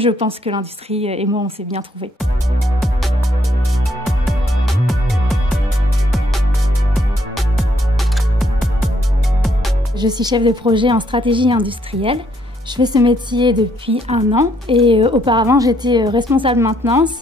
Je pense que l'industrie et moi, on s'est bien trouvés. Je suis chef de projet en stratégie industrielle. Je fais ce métier depuis 1 an et auparavant j'étais responsable maintenance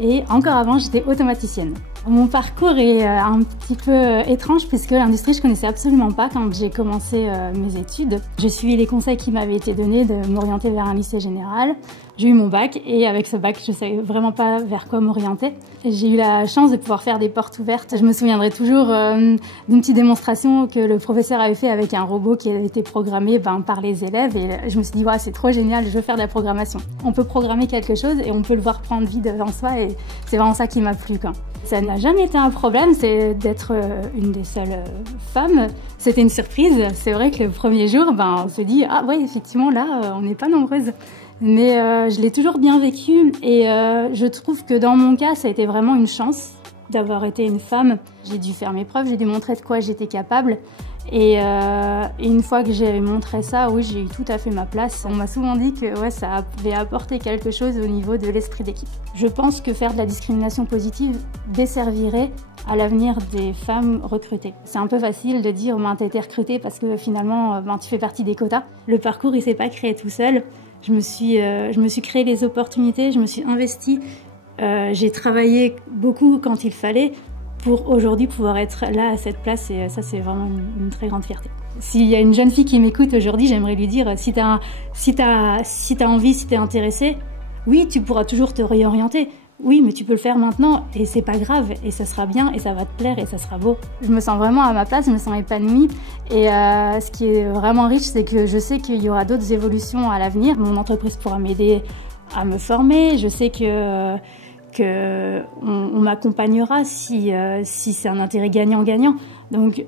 et encore avant j'étais automaticienne. Mon parcours est un petit peu étrange puisque l'industrie je connaissais absolument pas quand j'ai commencé mes études. J'ai suivi les conseils qui m'avaient été donnés de m'orienter vers un lycée général. J'ai eu mon bac et avec ce bac je savais vraiment pas vers quoi m'orienter. J'ai eu la chance de pouvoir faire des portes ouvertes. Je me souviendrai toujours d'une petite démonstration que le professeur avait fait avec un robot qui avait été programmé par les élèves et je me suis dit ouais, c'est trop génial, je veux faire de la programmation. On peut programmer quelque chose et on peut le voir prendre vie devant soi et c'est vraiment ça qui m'a plu quoi. Ça n'a jamais été un problème, c'est d'être une des seules femmes. C'était une surprise. C'est vrai que le premier jour, on se dit ah ouais effectivement là on n'est pas nombreuses. Mais je l'ai toujours bien vécu et je trouve que dans mon cas ça a été vraiment une chance d'avoir été une femme. J'ai dû faire mes preuves, j'ai dû montrer de quoi j'étais capable. Et une fois que j'ai montré ça, oui, j'ai eu tout à fait ma place. On m'a souvent dit que ouais, ça avait apporté quelque chose au niveau de l'esprit d'équipe. Je pense que faire de la discrimination positive desservirait à l'avenir des femmes recrutées. C'est un peu facile de dire t'as été recrutée parce que finalement tu fais partie des quotas. Le parcours il s'est pas créé tout seul. Je me suis créé les opportunités, je me suis investie. J'ai travaillé beaucoup quand il fallait pour aujourd'hui pouvoir être là à cette place et ça c'est vraiment une très grande fierté. S'il y a une jeune fille qui m'écoute aujourd'hui, j'aimerais lui dire si t'as envie, si t'es intéressée, oui tu pourras toujours te réorienter. Oui, mais tu peux le faire maintenant et c'est pas grave et ça sera bien et ça va te plaire et ça sera beau. Je me sens vraiment à ma place, je me sens épanouie et ce qui est vraiment riche, c'est que je sais qu'il y aura d'autres évolutions à l'avenir. Mon entreprise pourra m'aider à me former, je sais qu'on m'accompagnera si c'est un intérêt gagnant-gagnant. Donc,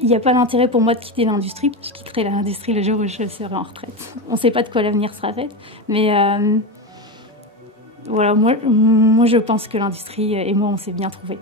il n'y a pas d'intérêt pour moi de quitter l'industrie. Je quitterai l'industrie le jour où je serai en retraite. On ne sait pas de quoi l'avenir sera fait, mais voilà, moi je pense que l'industrie et moi on s'est bien trouvés.